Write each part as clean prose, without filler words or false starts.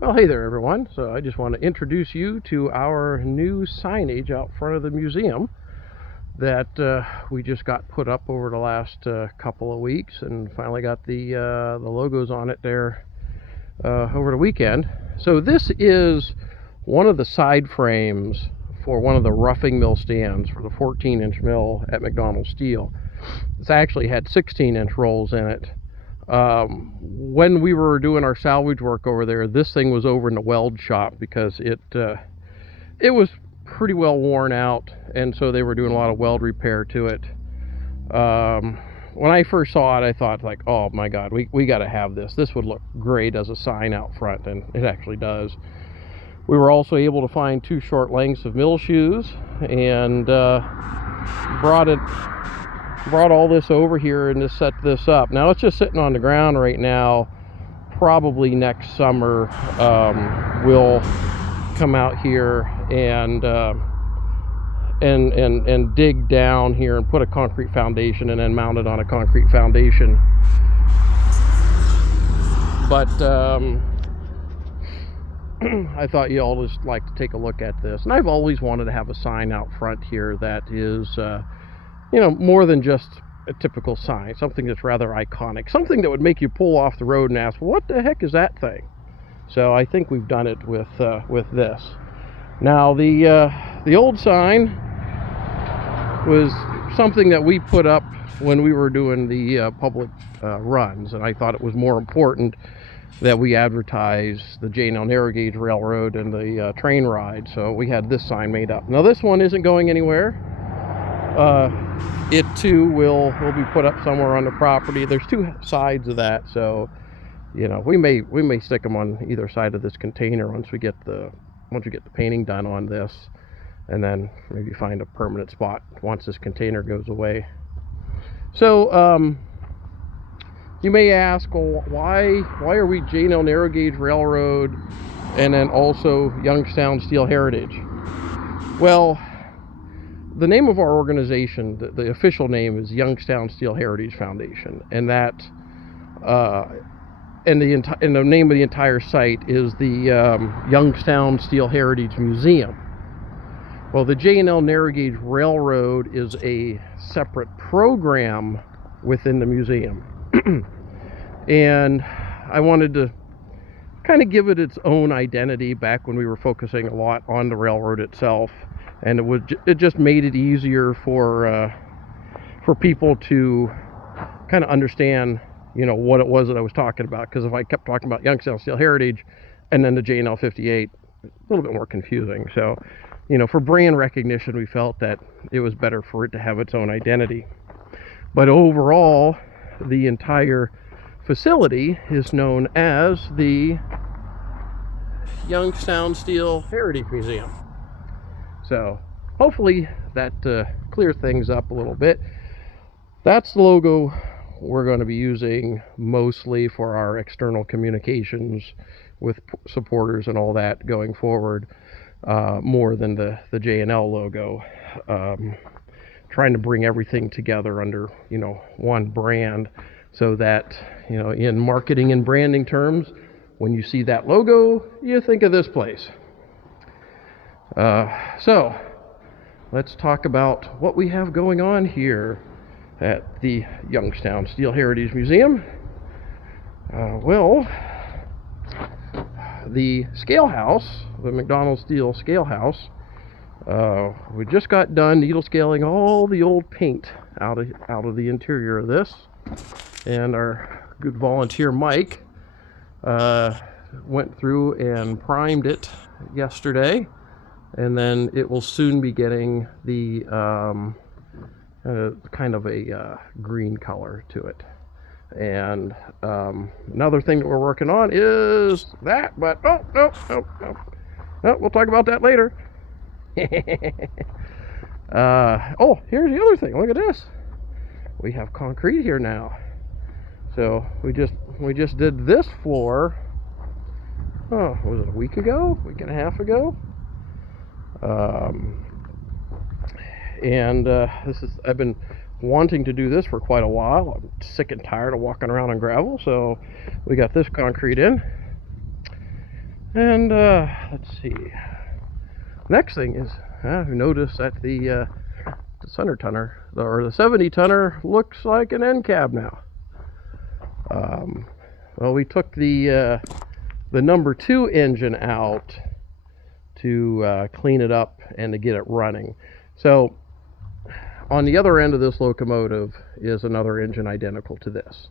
Well, hey there, everyone. So I just want to introduce you to our new signage out front of the museum that we just got put up over the last couple of weeks, and finally got the logos on it there over the weekend. So this is one of the side frames for one of the roughing mill stands for the 14-inch mill at Youngstown Steel. It's actually had 16-inch rolls in it. When we were doing our salvage work over there, this thing was over in the weld shop because it was pretty well worn out, and so they were doing a lot of weld repair to it. When I first saw it, I thought, like, oh my god, we got to have this. This would look great as a sign out front, and it actually does. We were also able to find 2 short lengths of mill shoes, and brought all this over here and just set this up. Now it's just sitting on the ground right now. Probably next summer we'll come out here and dig down here and put a concrete foundation and then mount it on a concrete foundation. But I thought you all just like to take a look at this, and I've always wanted to have a sign out front here that is more than just a typical sign, something that's rather iconic, something that would make you pull off the road and ask, what the heck is that thing? So I think we've done it with this. Now the old sign was something that we put up when we were doing the public runs, and I thought it was more important that we advertise the J&L Narrow Gauge Railroad and the train ride, so we had this sign made up. Now this one isn't going anywhere. It too will be put up somewhere on the property. There's 2 sides of that, so we may stick them on either side of this container once we get the painting done on this, and then maybe find a permanent spot once this container goes away. So you may ask, well, why are we J&L Narrow Gauge Railroad and then also Youngstown Steel Heritage? Well, the name of our organization, the official name, is Youngstown Steel Heritage Foundation, and that and the name of the entire site is the Youngstown Steel Heritage Museum. Well, the J&L Narrow Gauge Railroad is a separate program within the museum, and I wanted to kind of give it its own identity back when we were focusing a lot on the railroad itself. And it just made it easier for people to kind of understand, what it was that I was talking about. Because if I kept talking about Youngstown Steel Heritage and then the J&L 58, a little bit more confusing. So, for brand recognition, we felt that it was better for it to have its own identity. But overall, the entire facility is known as the Youngstown Steel Heritage Museum. So hopefully that clears things up a little bit. That's the logo we're going to be using mostly for our external communications with supporters and all that going forward, more than the J&L logo. Trying to bring everything together under one brand, so that in marketing and branding terms, when you see that logo, you think of this place. So let's talk about what we have going on here at the Youngstown Steel Heritage Museum. Well, the scale house, the Youngstown Steel scale house, we just got done needle scaling all the old paint out of the interior of this, and our good volunteer Mike went through and primed it yesterday. And then it will soon be getting the kind of a green color to it. And another thing that we're working on is that, but no, we'll talk about that later. Oh, here's the other thing. Look at this. We have concrete here now. So we just did this floor. Oh, was it a week ago? Week and a half ago? I've been wanting to do this for quite a while. I'm sick and tired of walking around on gravel, so we got this concrete in. And let's see. Next thing is, we noticed that the 100-tonner, or the 70-tonner, looks like an end cab now. Well, we took the number 2 engine out to clean it up and to get it running. So on the other end of this locomotive is another engine identical to this.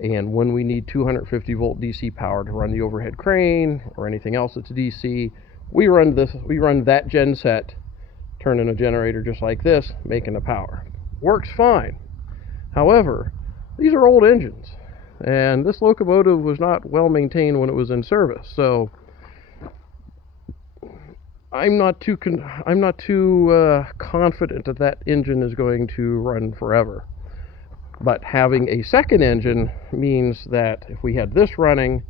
And when we need 250 volt DC power to run the overhead crane or anything else that's DC, we run that gen set, turning a generator just like this, making the power. Works fine. However, these are old engines, and this locomotive was not well maintained when it was in service. So I'm not too confident that that engine is going to run forever. But having a second engine means that if we had this running,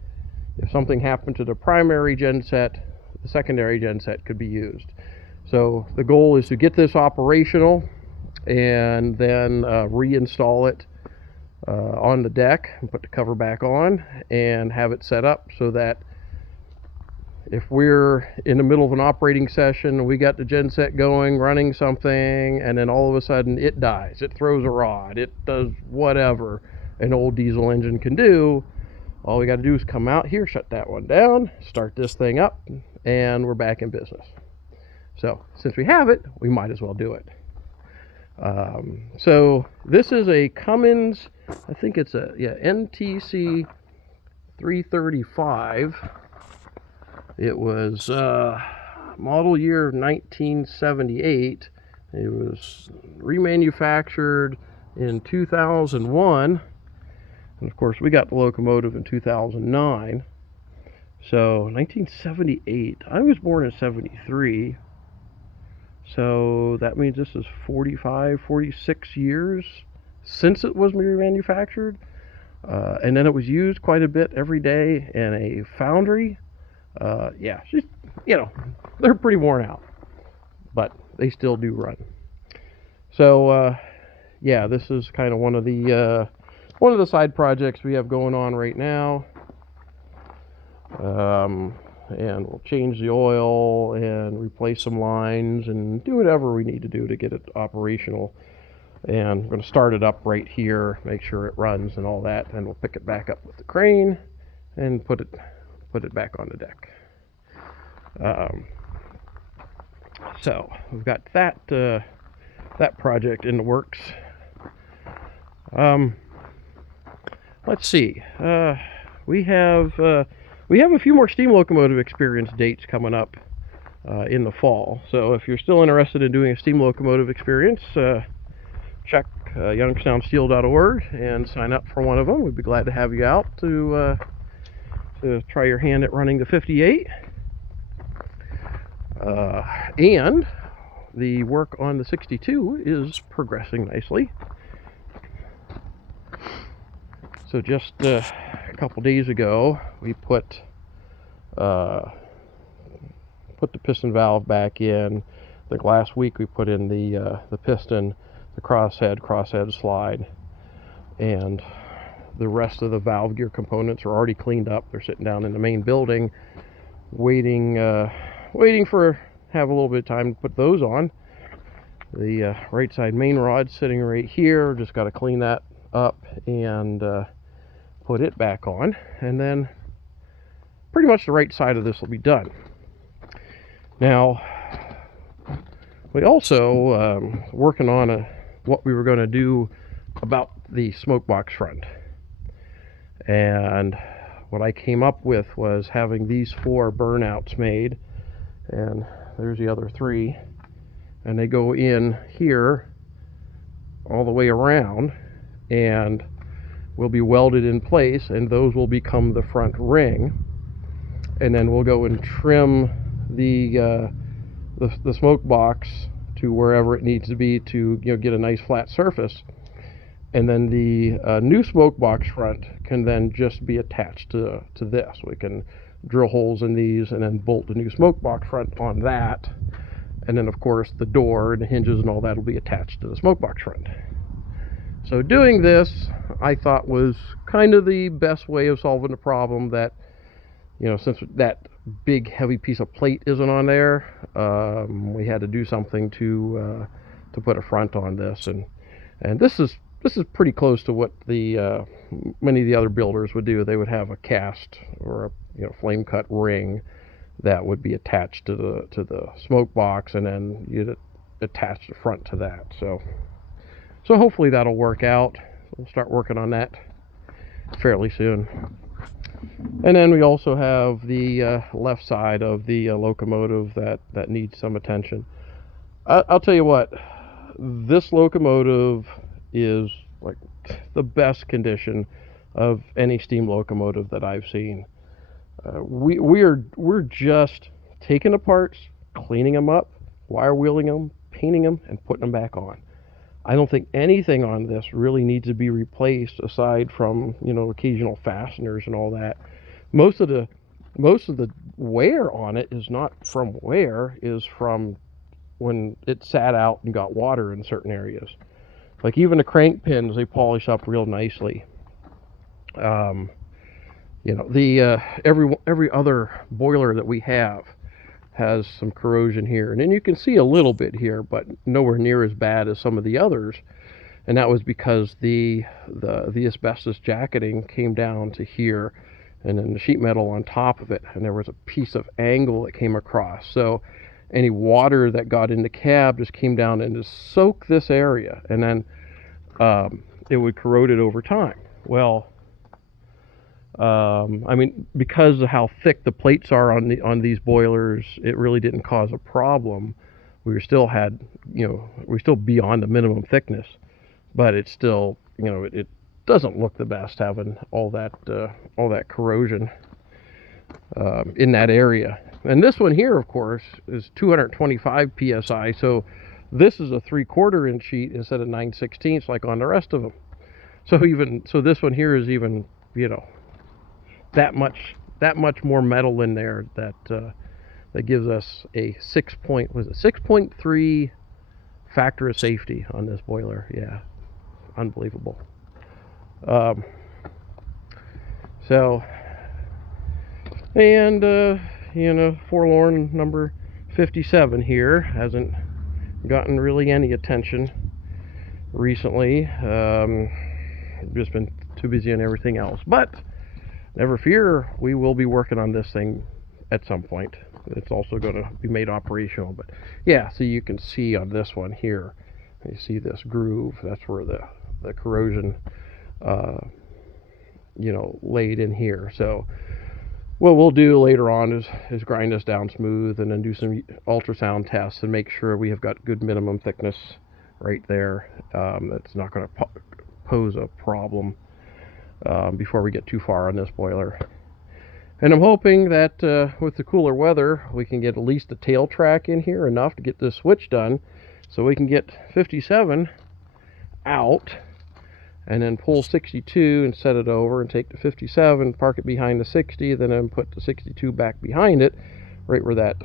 if something happened to the primary gen set, the secondary gen set could be used. So the goal is to get this operational and then reinstall it on the deck and put the cover back on and have it set up so that if we're in the middle of an operating session, we got the gen set going, running something, and then all of a sudden it dies. It throws a rod. It does whatever an old diesel engine can do. All we got to do is come out here, shut that one down, start this thing up, and we're back in business. So since we have it, we might as well do it. So this is a Cummins, I think it's a NTC 335. It was model year 1978. It was remanufactured in 2001. And of course, we got the locomotive in 2009. So 1978. I was born in 73. So that means this is 45, 46 years since it was remanufactured. And then it was used quite a bit every day in a foundry. Yeah, just, they're pretty worn out, but they still do run. So, yeah, this is kind of one of the side projects we have going on right now. And we'll change the oil and replace some lines and do whatever we need to do to get it operational. And I'm going to start it up right here, make sure it runs and all that, and we'll pick it back up with the crane and put it back on the deck. So we've got that project in the works. Let's see. We have a few more steam locomotive experience dates coming up in the fall. So if you're still interested in doing a steam locomotive experience, check youngstownsteel.org and sign up for one of them. We'd be glad to have you out to try your hand at running the 58. And the work on the 62 is progressing nicely. So just a couple days ago, we put the piston valve back in. I think last week we put in the piston, the crosshead slide, and the rest of the valve gear components are already cleaned up. They're sitting down in the main building, waiting for have a little bit of time to put those on. The right side main rod's sitting right here. Just got to clean that up and put it back on, and then pretty much the right side of this will be done. Now, we also working on what we were going to do about the smoke box front, and what I came up with was having these 4 burnouts made, and there's the other 3, and they go in here all the way around and will be welded in place, and those will become the front ring. And then we'll go and trim the smoke box to wherever it needs to be to get a nice flat surface. And then the new smoke box front can then just be attached to this. We can drill holes in these and then bolt the new smoke box front on that. And then of course the door and the hinges and all that will be attached to the smoke box front. So doing this, I thought, was kind of the best way of solving the problem that, since that big heavy piece of plate isn't on there. We had to do something to put a front on this, and this is pretty close to what the many of the other builders would do. They would have a cast or a flame cut ring that would be attached to the smoke box, and then you'd attach the front to that. So hopefully that'll work out. We'll start working on that fairly soon. And then we also have the left side of the locomotive that needs some attention. I'll tell you what, this locomotive is like the best condition of any steam locomotive that I've seen. We're just taking the parts, cleaning them up, wire wheeling them, painting them, and putting them back on. I don't think anything on this really needs to be replaced aside from occasional fasteners and all that. Most of the wear on it is not from wear, is from when it sat out and got water in certain areas. Like even the crank pins, they polish up real nicely. Every other boiler that we have has some corrosion here, and then you can see a little bit here, but nowhere near as bad as some of the others. And that was because the asbestos jacketing came down to here, and then the sheet metal on top of it, and there was a piece of angle that came across. So any water that got in the cab just came down and just soaked this area, and then it would corrode it over time. Well, I mean, because of how thick the plates are on these boilers, it really didn't cause a problem. We're still beyond the minimum thickness, but it's still, it doesn't look the best having all that corrosion in that area. And this one here, of course, is 225 psi, so this is a 3/4 inch sheet instead of 9/16 like on the rest of them. So this one here is even that much more metal in there that gives us a 6.3 factor of safety on this boiler. Yeah, unbelievable. Forlorn number 57 here hasn't gotten really any attention recently. Just been too busy on everything else, but never fear, we will be working on this thing at some point. It's also going to be made operational. But yeah, so you can see on this one here, you see this groove, that's where the corrosion laid in here. So what we'll do later on is grind this down smooth and then do some ultrasound tests and make sure we have got good minimum thickness right there. That's not going to pose a problem before we get too far on this boiler. And I'm hoping that with the cooler weather, we can get at least a tail track in here enough to get this switch done, so we can get 57 out and then pull 62 and set it over and take the 57, park it behind the 60, then put the 62 back behind it, right where that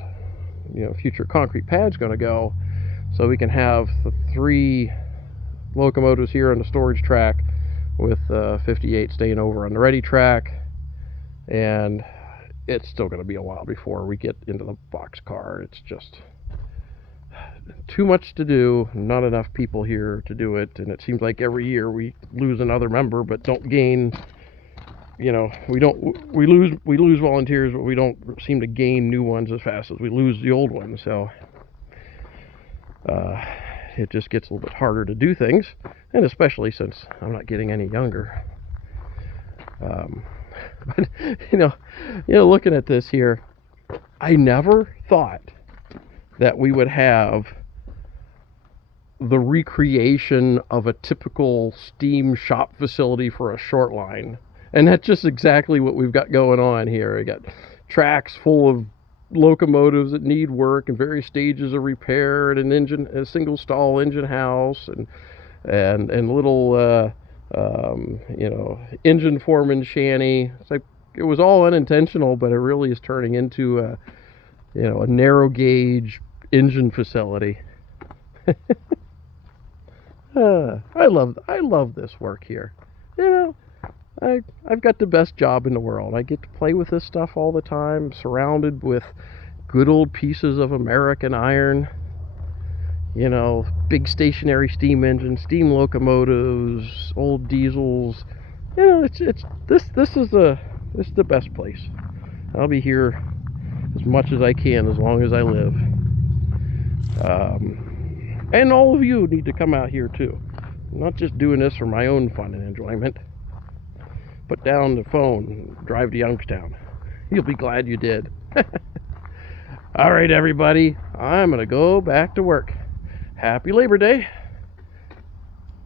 future concrete pad's going to go, so we can have the 3 locomotives here on the storage track with 58 staying over on the ready track. And it's still going to be a while before we get into the boxcar. It's just too much to do, not enough people here to do it, and it seems like every year we lose another member but don't gain, we lose volunteers, but we don't seem to gain new ones as fast as we lose the old ones. So it just gets a little bit harder to do things, and especially since I'm not getting any younger. But looking at this here, I never thought that we would have the recreation of a typical steam shop facility for a short line, and that's just exactly what we've got going on here. We got tracks full of locomotives that need work in various stages of repair, and a single stall engine house, and little engine foreman shanty. It's like it was all unintentional, but it really is turning into a narrow gauge engine facility. I love this work here. I've got the best job in the world. I get to play with this stuff all the time, surrounded with good old pieces of American iron. You know, big stationary steam engines, steam locomotives, old diesels. You know, it's this is the best place. I'll be here as much as I can as long as I live. And all of you need to come out here too. I'm not just doing this for my own fun and enjoyment. Put down the phone and drive to Youngstown. You'll be glad you did. All right, everybody, I'm going to go back to work. Happy Labor Day.